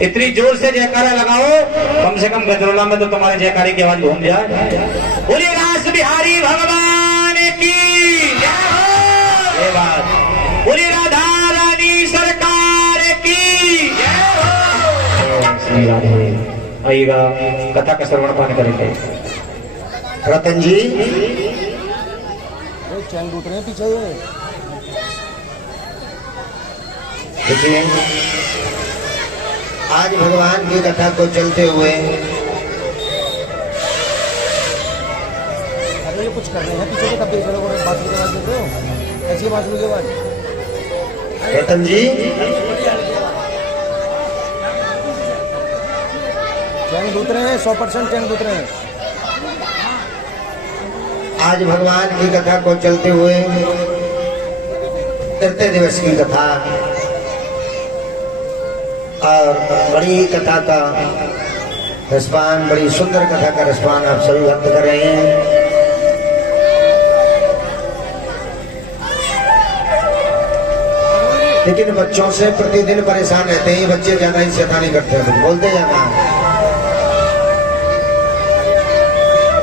इतनी जोर से जयकारा लगाओ, कम से कम गजरोला में तो तुम्हारे जयकारे की आवाज घूम जाए। बोलिए रास बिहारी भगवान की जय हो। ये बात बोलिए राधा रानी सरकार की जय हो। आइएगा, कथा का श्रवण पान करेंगे। रतन जी चैन टूट रहे पीछे ये। देखिए, आज भगवान की कथा को चलते हुए अरे ये कुछ कर रहे हैं पीछे, कब देख रहे हो? बाथरूम के बाद देख रहे हो? ऐसी बाथरूम के बाद रतन जी चैन टूट रहे हैं, 100% चैन टूट रहे हैं। आज भगवान की कथा को चलते हुए तृतीय दिवस की कथा और बड़ी कथा का रसपान, बड़ी सुंदर कथा का रसपान आप सभी भक्त कर रहे हैं। लेकिन बच्चों से प्रतिदिन परेशान रहते हैं, बच्चे ज्यादा ही शैतानी करते हैं, बोलते ज्यादा।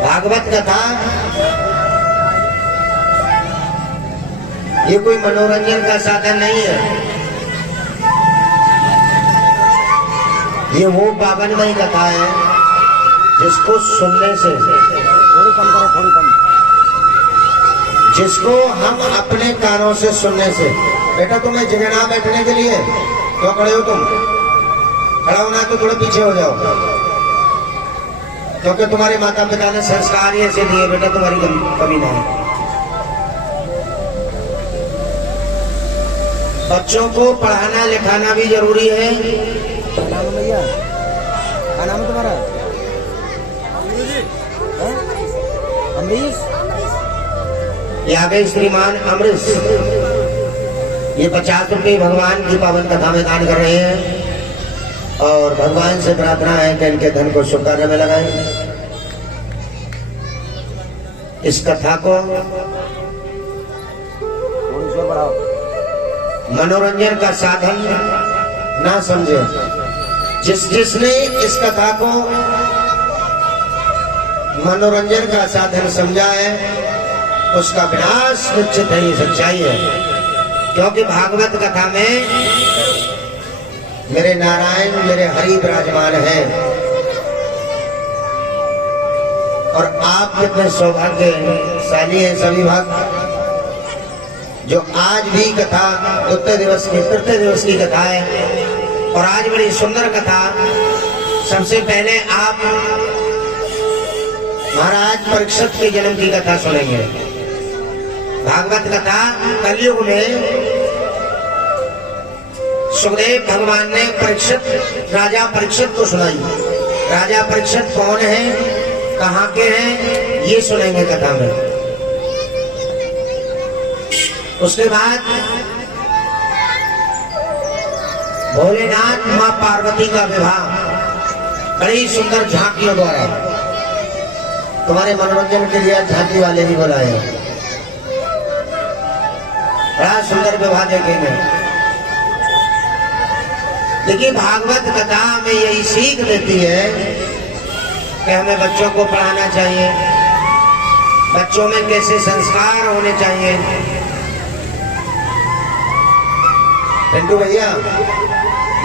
भागवत कथा ये कोई मनोरंजन का साधन नहीं है, ये वो पावनमयी कथा है जिसको सुनने से, थोड़ी कम करो, थोड़ी कम, जिसको हम अपने कानों से सुनने से। बेटा तुम्हें जगह ना बैठने के लिए, क्यों खड़े हो तुम? खड़ा होना है तो थोड़ा पीछे हो जाओ, क्योंकि तुम्हारे माता पिता ने संस्कार ही ऐसे दिए, बेटा तुम्हारी कमी ना है। बच्चों को पढ़ाना लिखाना भी जरूरी है। क्या नाम है भैया? क्या नाम है तुम्हारा? अमरीश। ये आ गए श्रीमान अमरीश, ये 50 रुपये भगवान की पावन कथा में दान कर रहे हैं और भगवान से प्रार्थना है कि इनके धन को शुभ कार्य में लगाएं। इस कथा को थोड़ी जोर बढ़ाओ। मनोरंजन का साधन ना समझे। जिसने इस कथा को मनोरंजन का साधन समझा है उसका विनाश निश्चित है, ये सच्चाई है। क्योंकि भागवत कथा में मेरे नारायण, मेरे हरि विराजमान है और आप कितने सौभाग्यशाली हैं सभी भक्त जो आज भी कथा तृतीय दिवस की कथा है। और आज बड़ी सुंदर कथा। सबसे पहले आप महाराज परीक्षित के जन्म की कथा सुनेंगे। भागवत कथा कलयुग में सुखदेव भगवान ने राजा परीक्षित को सुनाई। राजा परीक्षित कौन है, कहाँ के हैं, ये सुनेंगे कथा में। उसके बाद भोलेनाथ मां पार्वती का विवाह बड़ी सुंदर झांकियों द्वारा। तुम्हारे मनोरंजन के लिए झांकी वाले भी बुलाए, बड़ा सुंदर विवाह देखेंगे। देखिए, भागवत कथा हमें यही सीख देती है कि हमें बच्चों को पढ़ाना चाहिए, बच्चों में कैसे संस्कार होने चाहिए। पिंटू भैया,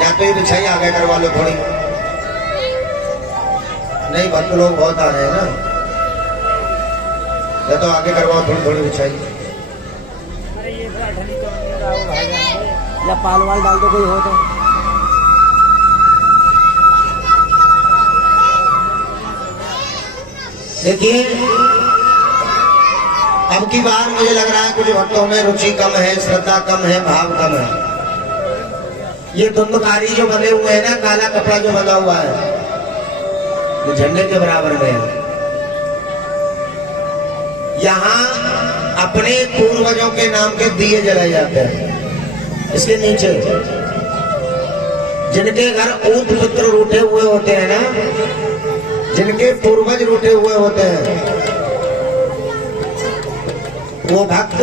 या तो ये बिछाई आगे करवा लो थोड़ी। नहीं, भक्त लोग बहुत आ रहे हैं ना, या तो आगे करवाओ थोड़ी थोड़ी बिछाई। या पाल वाल डाल दो कोई हो तो। देखिए, अब की बार मुझे लग रहा है कुछ भक्तों में रुचि कम है, श्रद्धा कम है, भाव कम है। ये धुंधकारी जो बने हुए हैं ना, काला कपड़ा जो बना हुआ है, ये झंडे के बराबर में है। यहाँ अपने पूर्वजों के नाम के दिए जलाए जाते हैं। इसके नीचे जिनके घर ऊंट पुत्र रूठे हुए होते हैं ना, जिनके पूर्वज रूठे हुए होते हैं, वो भक्त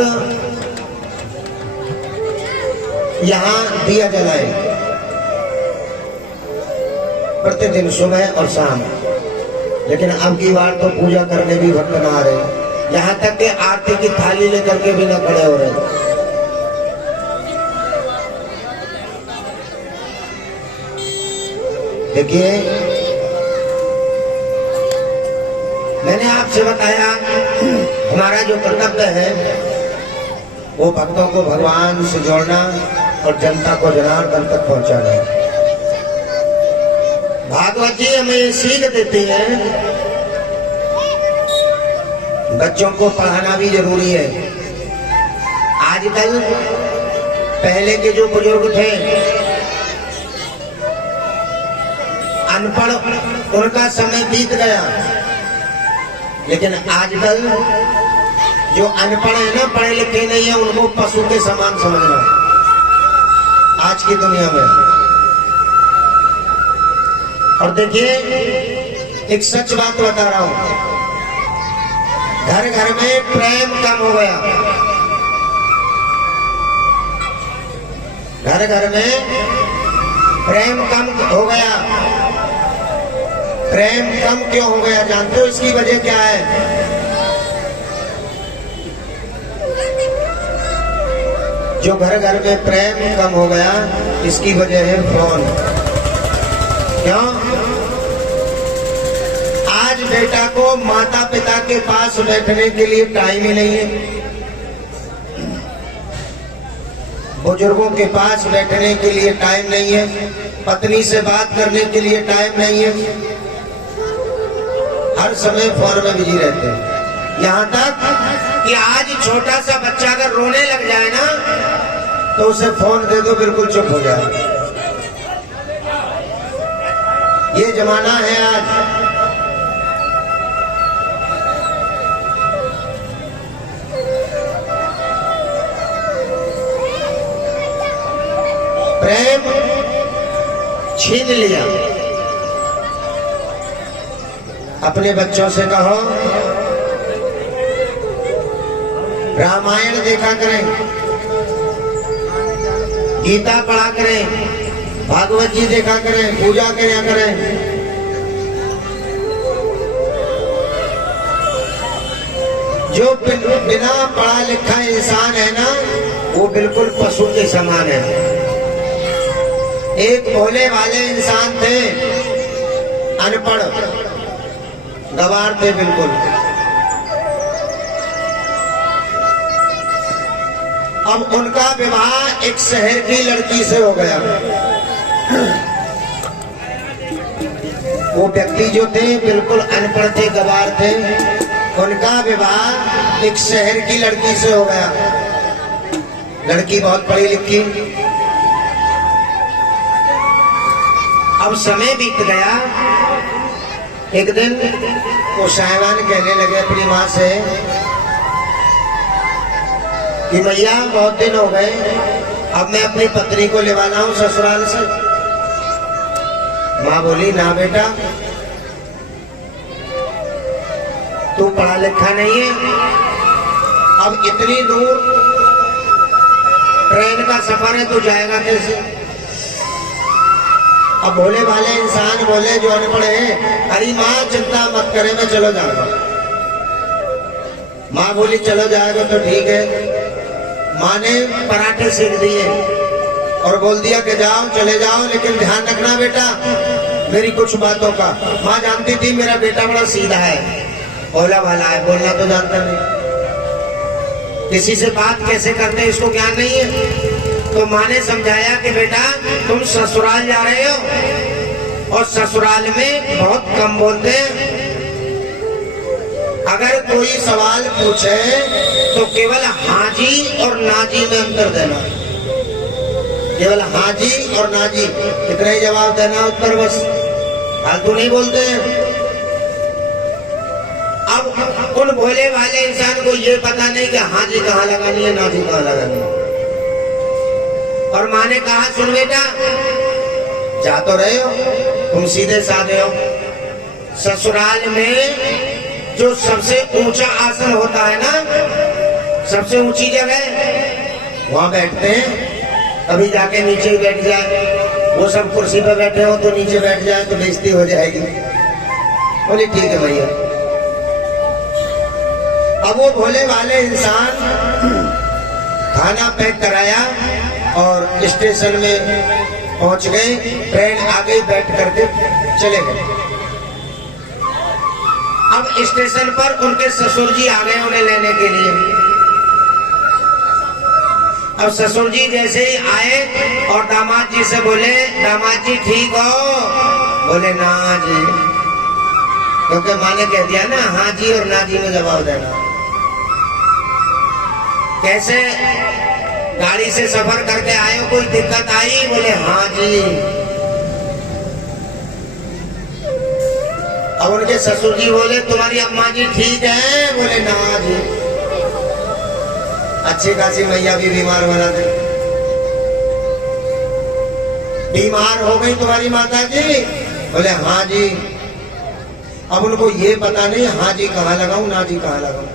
यहाँ दिया जलाए। प्रतिदिन सुबह और शाम। लेकिन अब की बार तो पूजा करने भी भक्त न आ रहे, यहाँ तक कि आरती की थाली लेकर के भी न खड़े हो रहे। देखिए, मैंने आपसे बताया हमारा जो कर्तव्य है वो भक्तों को भगवान से जोड़ना और जनता को जनार्दन तक पहुंचाना। भागवत जी हमें सीख देती है, बच्चों को पढ़ाना भी जरूरी है। आजकल पहले के जो बुजुर्ग थे अनपढ़, उनका समय बीत गया, लेकिन आजकल जो अनपढ़ है ना, पढ़े लिखे नहीं है, उनको पशु के समान समझना आज की दुनिया में। और देखिए, एक सच बात बता रहा हूं, घर घर में प्रेम कम हो गया। घर घर में प्रेम कम हो गया। प्रेम कम क्यों हो गया जानते हो? इसकी वजह क्या है? जो घर घर में प्रेम कम हो गया, इसकी वजह है फोन। क्यों? आज बेटा को माता पिता के पास बैठने के लिए टाइम ही नहीं है, बुजुर्गों के पास बैठने के लिए टाइम नहीं है, पत्नी से बात करने के लिए टाइम नहीं है, हर समय फोन में बिजी रहते हैं। यहाँ तक कि आज छोटा सा बच्चा अगर रोने लग जाए ना, तो उसे फोन दे दो, बिल्कुल चुप हो जाए। ये जमाना है आज। प्रेम छीन लिया। अपने बच्चों से कहो रामायण देखा करें, गीता पढ़ा करें, भागवत जी देखा करें, पूजा किया करें। जो बिना पढ़ा लिखा इंसान है ना, वो बिल्कुल पशु के समान है। एक भोले वाले इंसान थे, अनपढ़ गवार थे बिल्कुल। अब उनका विवाह एक शहर की लड़की से हो गया। वो व्यक्ति जो थे बिल्कुल अनपढ़ थे, गवार थे, उनका विवाह एक शहर की लड़की से हो गया। लड़की बहुत पढ़ी लिखी। अब समय बीत गया। एक दिन वो साहिबान कहने लगे अपनी माँ से कि मैया बहुत दिन हो गए, अब मैं अपनी पत्नी को लेवाना हूं ससुराल से। माँ बोली ना बेटा, तू पढ़ा लिखा नहीं है, अब इतनी दूर ट्रेन का सफर है, तू जाएगा कैसे? अब भोले वाले इंसान बोले जो अनपढ़ है, अरे माँ चिंता मत करे, मैं चलो जाऊंगा। माँ बोली चलो जाएगा तो ठीक है। माँ ने पराठे सेक दिए और बोल दिया कि जाओ, चले जाओ, लेकिन ध्यान रखना बेटा मेरी कुछ बातों का। माँ जानती थी मेरा बेटा बड़ा सीधा है, भोला भाला है, बोलना तो जानता नहीं, किसी से बात कैसे करते हैं इसको ज्ञान नहीं है। तो माँ ने समझाया कि बेटा तुम ससुराल जा रहे हो और ससुराल में बहुत कम बोलते हैं, अगर कोई सवाल पूछे तो केवल हाँ जी और ना जी में अंतर देना, केवल हाँ जी और ना जी इतना ही जवाब देना, उत्तर बस, फालतू नहीं बोलते हैं। अब उन भोले वाले इंसान को ये पता नहीं कि हाँ जी कहाँ लगानी है, ना जी कहाँ लगानी है। और माँ ने कहा सुन बेटा, जा तो रहे हो, तुम सीधे साधे हो, ससुराल में जो सबसे ऊंचा आसन होता है ना, सबसे ऊंची जगह, वहां बैठते हैं, अभी जाके नीचे ही बैठ जाए, वो सब कुर्सी पर बैठे हो तो नीचे बैठ जाए तो बेइज्जती हो जाएगी। बोले ठीक है भैया। अब वो भोले वाले इंसान खाना पैक कराया और स्टेशन में पहुंच गए। ट्रेन आ गई, बैठ करके चले गए। अब स्टेशन पर उनके ससुर जी आ गए उन्हें लेने के लिए। अब ससुर जी जैसे ही आए और दामाद जी से बोले, दामाद जी ठीक हो? बोले ना जी, क्योंकि माँ ने कह दिया ना हाँ जी और ना जी में जवाब देना। कैसे गाड़ी से सफर करके आए हो, कोई दिक्कत आई? बोले हाँ जी। अब उनके ससुर जी बोले तुम्हारी अम्मा जी ठीक है? बोले ना जी। अच्छी खासी मैया भी बीमार बना दे। बीमार हो गई तुम्हारी माता जी? बोले हाँ जी। अब उनको ये पता नहीं हाँ जी कहाँ लगाऊं ना जी कहाँ लगाऊं,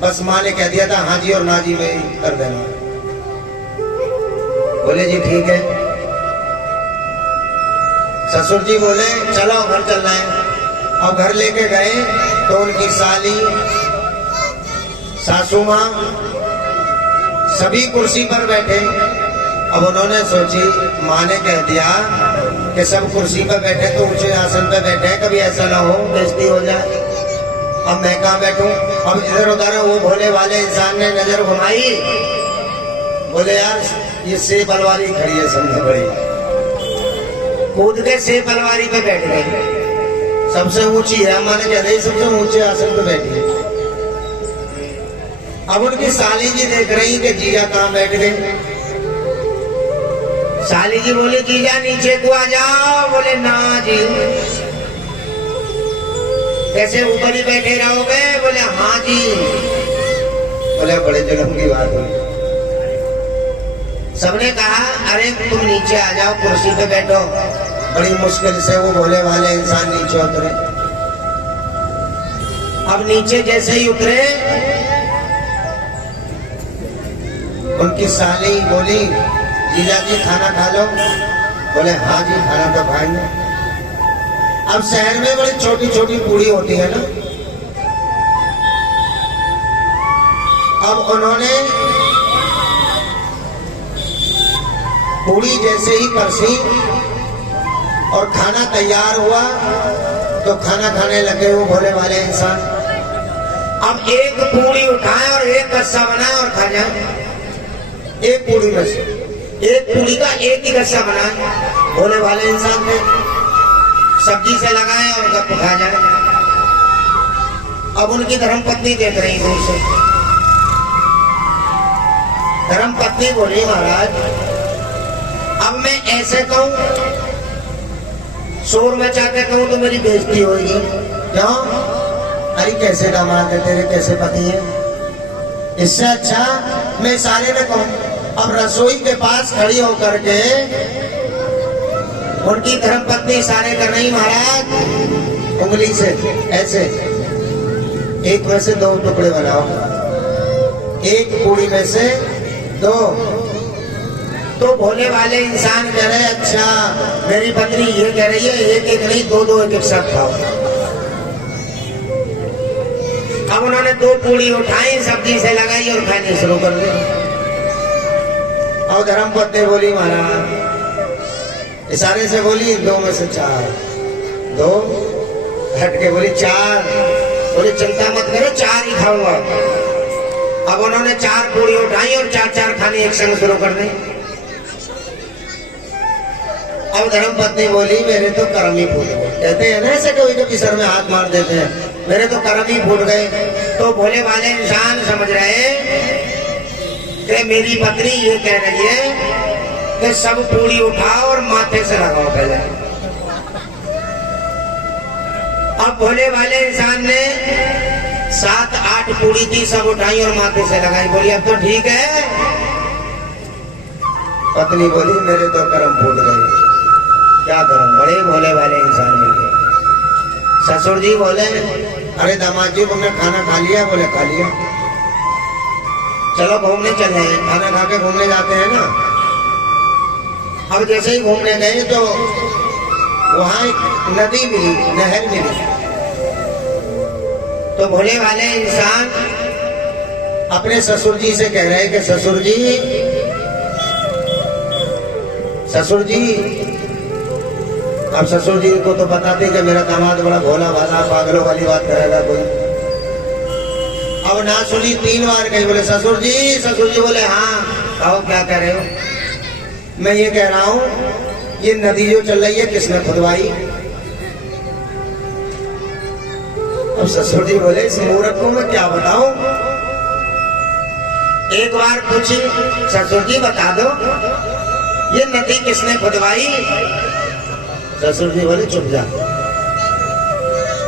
बस माँ ने कह दिया था हाँ जी और ना जी में कर देना। बोले जी ठीक है। ससुर जी बोले चलो घर चलना है। अब घर लेके गए तो उनकी साली, सासू माँ सभी कुर्सी पर बैठे। अब उन्होंने सोची, माँ ने कह दिया कि सब कुर्सी पर बैठे तो ऊंचे आसन पर बैठे, कभी ऐसा ना हो बेइज्जती हो जाए। अब मैं कहाँ बैठूं? अब इधर उधर वो भोले वाले इंसान ने नजर घुमाई। बोले यार ये सेब अलवारी खड़ी है समझे बड़ी, कूद के सेब अलवारी पे बैठ गई। सबसे ऊंची है, माँ ने कह रही सबसे ऊंचे आसन पे बैठी है। अब उनकी साली जी देख रही कि जीजा कहाँ बैठ गए। साली जी बोले जीजा नीचे को आ जाओ। बोले ना जी। कैसे ऊपर ही बैठे रहोगे? बोले हाँ जी। बोले बड़े जुल्म की बात हुई। सबने कहा अरे तुम नीचे आ जाओ, कुर्सी पे बैठो। बड़ी मुश्किल से वो भोले वाले इंसान नीचे उतरे। अब नीचे जैसे ही उतरे, उनकी साली बोली जीजा जी खाना खा लो। बोले हाँ जी खाना तो खाएंगे। अब शहर में बड़ी छोटी छोटी पूड़ी होती है ना। अब उन्होंने पूड़ी जैसे ही परसी और खाना तैयार हुआ तो खाना खाने लगे वो भोले वाले इंसान। अब एक पूड़ी उठाए और एक गस्सा बनाए और खा जाए। एक पूड़ी में से एक पूड़ी का एक ही गस्सा बनाए भोले वाले इंसान ने, सब्जी से लगाए और गप खा जाए। अब उनकी धर्मपत्नी देख रही दूर से। धर्मपत्नी बोली महाराज अब मैं ऐसे कहूं, शोर मचाते कहूं तो मेरी बेइज्जती होगी। क्यों? अरे कैसे दामाद है तेरे, कैसे पति है? इससे अच्छा मैं सारे में कहूं। अब रसोई के पास खड़ी होकर के उनकी धर्मपत्नी इशारे कर रही महाराज उंगली से ऐसे, एक में से दो टुकड़े बनाओ, एक पूड़ी में से दो। तो भोले वाले इंसान कह रहे अच्छा मेरी पत्नी ये कह रही है एक एक नहीं दो दो एक एक साथ खाओ। अब उन्होंने दो पूड़ी उठाई, सब्जी से लगाई और खानी शुरू कर दी। और धर्मपत्नी बोली महाराज, इशारे से बोली दो में से चार, दो हट के बोली चार। बोली चिंता मत करो चार ही खाऊंगा। अब उन्होंने चार पूड़ी उठाई और चार चार खाने एक संग शुरू कर दी। अब धर्मपत्नी बोली मेरे तो कर्म ही फूट गए। कहते हैं ना ऐसे कभी कभी सर में हाथ मार देते हैं, मेरे तो कर्म ही फूट गए। तो भोले वाले इंसान समझ रहे कि मेरी पत्नी ये कह रही है कि सब पूड़ी उठाओ और माथे से लगाओ पहले। अब भोले वाले इंसान ने 7-8 पूड़ी थी, सब उठाई और माथे से लगाई। बोली अब तो ठीक है। पत्नी बोली मेरे तो कर्म फूट गए, क्या करूं? बड़े भोले वाले इंसान मिल गए। ससुर जी बोले अरे दामाद जी तुमने खाना खा लिया? बोले खा लिया। चलो घूमने चले हैं, खाना खा के घूमने जाते हैं ना। अब जैसे ही घूमने गए तो वहां एक नदी मिली, नहर मिली। तो भोले वाले इंसान अपने ससुर जी से कह रहे कि ससुर जी, अब ससुर जी को तो बताते कि मेरा दामाद बड़ा भोला भाला पागलों वाली बात करेगा कोई। अब ना सुनी 3 बार कही, बोले ससुर जी बोले हाँ कहो क्या कह रहे हो। मैं ये कह रहा हूं ये नदी जो चल रही है किसने खुदवाई। अब ससुर जी बोले इस मूर्ख को मैं क्या बताऊं। एक बार पूछी, ससुर जी बता दो ये नदी किसने खुदवाई। ससुर जी बोले चुप जा।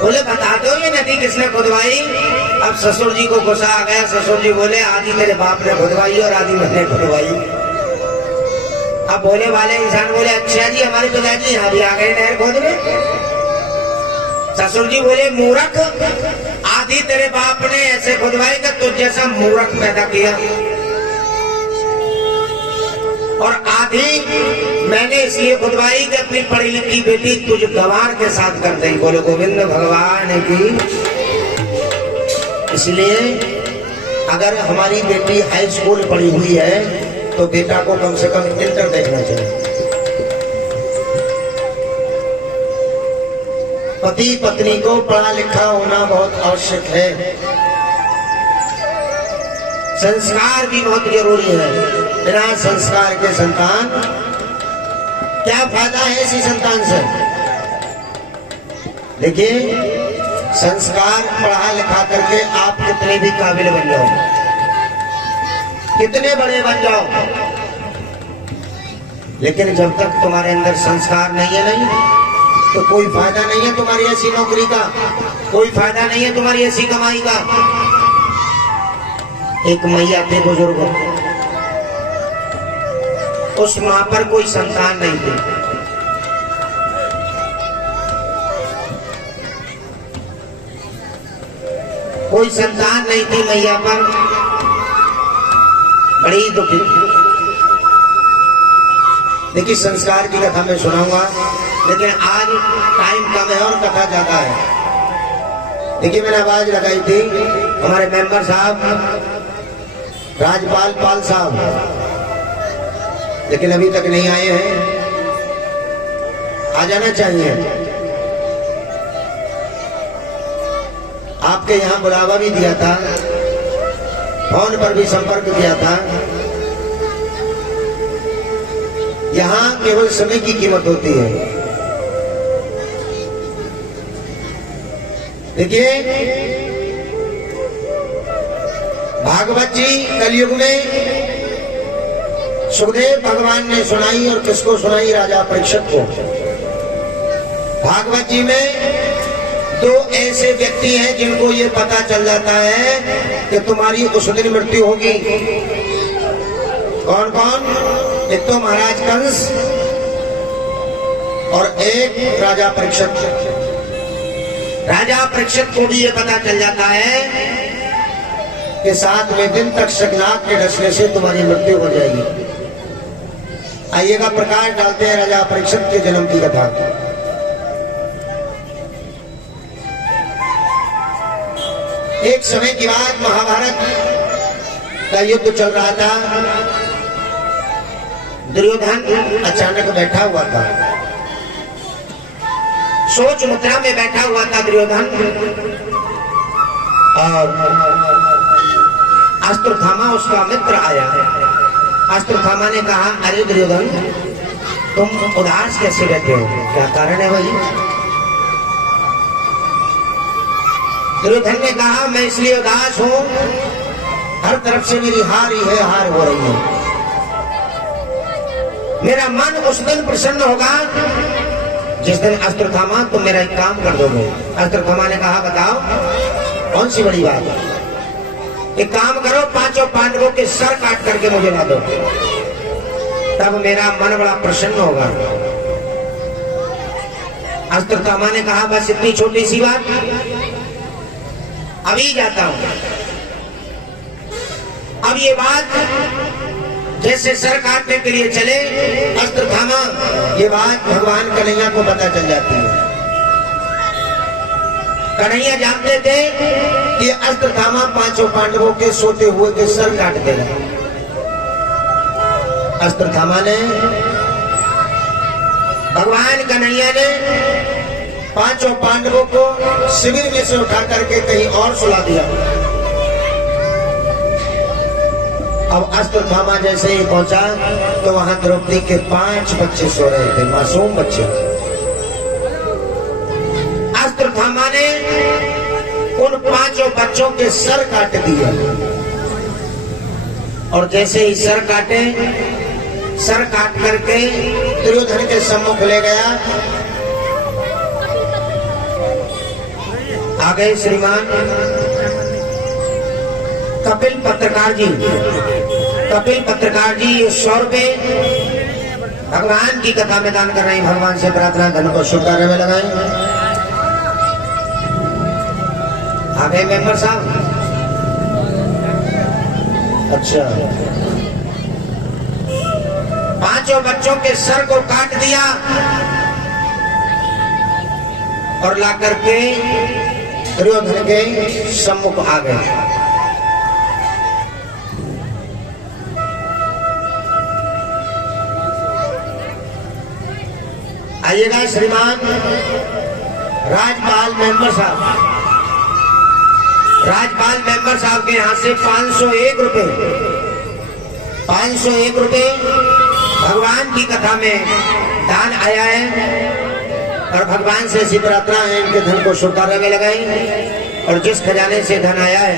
बोले बता दो ये नदी किसने खुदवाई। अब ससुर जी को गुस्सा आ गया। ससुर जी बोले आधी मेरे बाप ने खुदवाई और आधी मैंने खुदवाई। अब भोले वाले इंसान बोले अच्छा जी हमारे पिताजी यहाँ भी आ गए नहर खोदने। ससुर जी बोले मूर्ख, आधी तेरे बाप ने ऐसे खुदवाई कि तुझ जैसा मूर्ख पैदा किया और आधी मैंने इसलिए खुदवाई कि अपनी पढ़ी लिखी बेटी तुझ गंवार के साथ कर दी। बोले गोविंद भगवान की। इसलिए अगर हमारी बेटी हाई स्कूल पढ़ी हुई है तो बेटा को कम से कम इंटर देखना चाहिए। पति पत्नी को पढ़ा लिखा होना बहुत आवश्यक है। संस्कार भी बहुत जरूरी है। बिना संस्कार के संतान, क्या फायदा है ऐसी संतान से। देखिए संस्कार पढ़ा लिखा करके आप कितने भी काबिल बन जाओ, कितने बड़े बन जाओ, लेकिन जब तक तुम्हारे अंदर संस्कार नहीं है नहीं तो कोई फायदा नहीं है तुम्हारी ऐसी नौकरी का, कोई फायदा नहीं है तुम्हारी ऐसी कमाई का। एक मैया थे बुजुर्ग, उस मां पर कोई संतान नहीं थी। कोई संतान नहीं थी मैया पर, बड़ी दुखी। देखिए संस्कार की कथा मैं सुनाऊंगा, लेकिन आज टाइम कम है और कथा ज्यादा है। देखिए मैंने आवाज लगाई थी हमारे मेंबर साहब राजपाल पाल साहब, लेकिन अभी तक नहीं आए हैं। आ जाना चाहिए। आपके यहाँ बुलावा भी दिया था, फोन पर भी संपर्क किया था। यहाँ केवल समय की कीमत होती है। देखिए भागवत जी कलयुग में सुखदेव भगवान ने सुनाई, और किसको सुनाई? राजा परीक्षित को। भागवत जी में 2 ऐसे व्यक्ति हैं जिनको ये पता चल जाता है कि तुम्हारी उस दिन मृत्यु होगी। कौन कौन? एक तो महाराज कंस और एक राजा परीक्षित। राजा परीक्षित को भी ये पता चल जाता है कि 7वें दिन तक शगनाग के डसने से तुम्हारी मृत्यु हो जाएगी। आइएगा प्रकाश डालते हैं राजा परीक्षित के जन्म की कथा। एक समय की बात, महाभारत का युद्ध चल रहा था। दुर्योधन अचानक बैठा हुआ था, सोच मुद्रा में बैठा हुआ था दुर्योधन, और अश्वत्थामा उसका मित्र आया। अश्वत्थामा ने कहा अरे दुर्योधन तुम उदास कैसे रहते हो, क्या कारण है भाई? दुर्योधन ने कहा मैं इसलिए उदास हूं, हर तरफ से मेरी हार ही है, हार हो रही है। मेरा मन उस दिन प्रसन्न होगा जिस दिन अश्वत्थामा तुम मेरा एक काम कर दोगे। अश्वत्थामा ने कहा बताओ कौन सी बड़ी बात है? एक काम करो, 5 पांडवों के सर काट करके मुझे ला दो, तब मेरा मन बड़ा प्रसन्न होगा। अश्वत्थामा ने कहा बस इतनी छोटी सी बात, अभी जाता हूं। अब ये बात जैसे सर काटने के लिए चले, अस्त्र थामा, ये बात भगवान कन्हैया को पता चल जाती है। कन्हैया जानते थे कि अस्त्र थामा पांचों पांडवों के सोते हुए के सर काट देगा। अस्त्र थामा ने, भगवान कन्हैया ने पांचों पांडवों को शिविर में से उठा करके कहीं और सुला दिया। अब अस्त्र थामा जैसे ही पहुंचा तो वहां द्रौपदी के 5 बच्चे सो रहे थे, मासूम बच्चे। अस्त्र थामा ने उन 5 बच्चों के सर काट दिया और जैसे ही सर काटे, सर काट करके दुर्योधन के सम्मुख ले गया। आ गए श्रीमान कपिल पत्रकार जी। कपिल पत्रकार जी 100 रुपए भगवान की कथा में दान कर रहे हैं। भगवान से प्रार्थना, धन को शुभ कार्य में लगाएं। आ गए मेंबर साहब? अच्छा, 5 बच्चों के सर को काट दिया और ला करके दुर्योधन के सम्मुख आ गए। आइएगा श्रीमान राजपाल मेंबर साहब। राजपाल मेंबर साहब के यहाँ से 501 रुपए, 501 रुपए भगवान की कथा में दान आया है और भगवान से ऐसी प्रार्थना है इनके धन को शुभ कार्य में लगाएं और जिस खजाने से धन आया है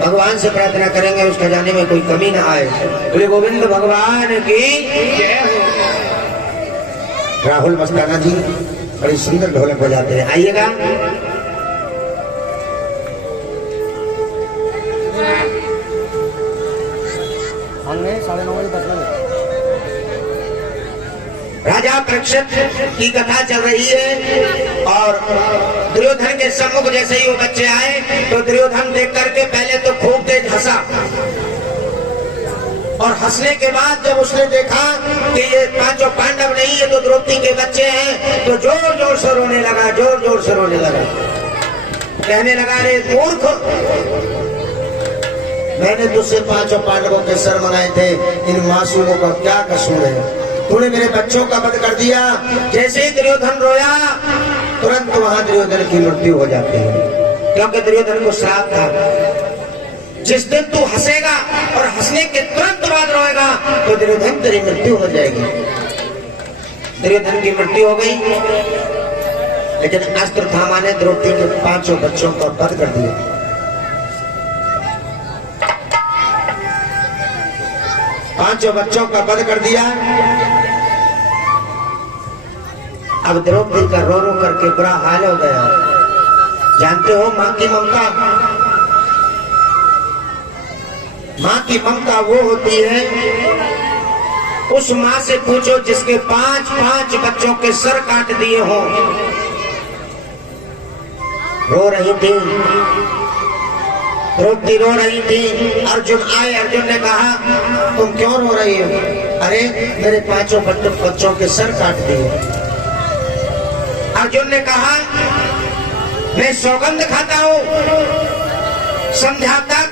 भगवान से प्रार्थना करेंगे उस खजाने में कोई कमी ना आए। बोले गोविंद भगवान की जय हो। राहुल मस्ताना जी बड़ी सुंदर ढोलक बजाते हैं, आइएगा। हमने 9:30 बजे तक राजा परीक्षित की कथा चल रही है और दुर्योधन के सम्मुख जैसे ही वो बच्चे आए तो दुर्योधन देख करके पहले तो खूब तेज हंसा और हंसने के बाद जब उसने देखा कि ये 5 पांडव नहीं, ये तो द्रौपदी के बच्चे हैं, तो जोर जोर से रोने लगा, जोर जोर से रोने लगा। कहने लगा, रे मूर्ख, मैंने तुझसे 5 पांडवों के सर मंगाए थे, इन मासूमों का क्या कसूर है? तूने मेरे बच्चों का वध कर दिया। जैसे ही दुर्योधन रोया तुरंत वहां दुर्योधन की मृत्यु हो जाती है, क्योंकि दुर्योधन को श्राप था जिस दिन तू हंसेगा और हंसने के तुरंत बाद रोएगा तो दुर्योधन तेरी मृत्यु हो जाएगी। दुर्योधन की मृत्यु हो गई, लेकिन अस्त्र थामा ने द्रौपदी के 5 बच्चों का वध कर दिया। पांचों बच्चों का वध कर दिया। अब द्रौपदी का रो रो करके बुरा हाल हो गया। जानते हो माँ की ममता, माँ की ममता वो होती है, उस माँ से पूछो जिसके 5 बच्चों के सर काट दिए हो। रो रही थी द्रौपदी, रो रही थी। अर्जुन आए, अर्जुन ने कहा तुम क्यों रो रही हो? अरे मेरे 5 बच्चों के सर काट दिए। अर्जुन ने कहा मैं सौगंध खाता हूं संध्या तक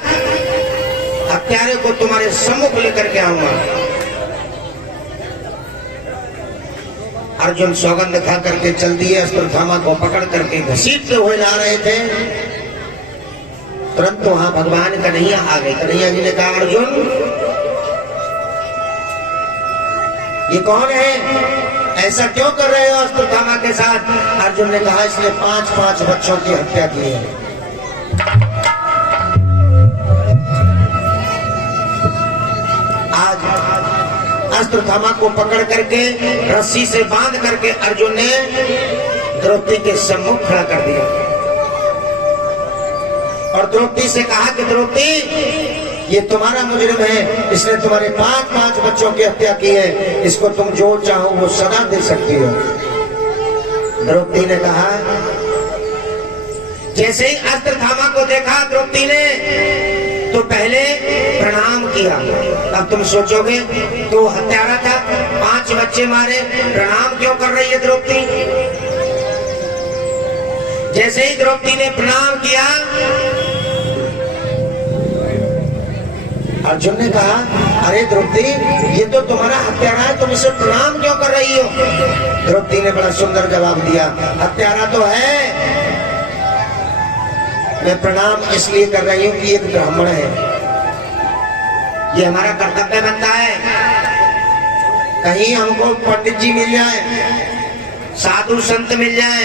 हत्यारे को तुम्हारे सम्मुख लेकर के आऊंगा। अर्जुन सौगंध खा करके चल दिए। अस्त्र थामा को पकड़ करके घसीटते हुए ला रहे थे, तुरंत वहां भगवान कन्हैया आ गए। कन्हैया जी ने कहा अर्जुन ये कौन है, ऐसा क्यों कर रहे हो अस्त्र थामा के साथ? अर्जुन ने कहा इसने 5 बच्चों की हत्या की है। आज अस्त्र थामा को पकड़ करके रस्सी से बांध करके अर्जुन ने द्रौपदी के सम्मुख खड़ा कर दिया और द्रौपदी से कहा कि द्रौपदी ये तुम्हारा मुजरिम है, इसने तुम्हारे 5 बच्चों की हत्या की है, इसको तुम जो चाहो वो सजा दे सकती हो। द्रौपदी ने कहा, जैसे ही अस्त्र थामा को देखा द्रौपदी ने तो पहले प्रणाम किया। अब तुम सोचोगे तो हत्यारा था, 5 बच्चे मारे, प्रणाम क्यों कर रही है द्रौपदी? जैसे ही द्रौपदी ने प्रणाम किया, अर्जुन ने कहा, अरे द्रौपदी, ये तो तुम्हारा हत्यारा है, तुम इसे प्रणाम क्यों कर रही हो? द्रौपदी ने बड़ा सुंदर जवाब दिया, हत्यारा तो है, मैं प्रणाम इसलिए कर रही हूं कि एक ब्राह्मण है, ये हमारा कर्तव्य बनता है। कहीं हमको पंडित जी मिल जाए, साधु संत मिल जाए,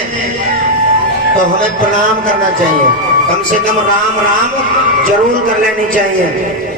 तो हमें प्रणाम करना चाहिए, कम से कम राम राम जरूर कर लेनी चाहिए।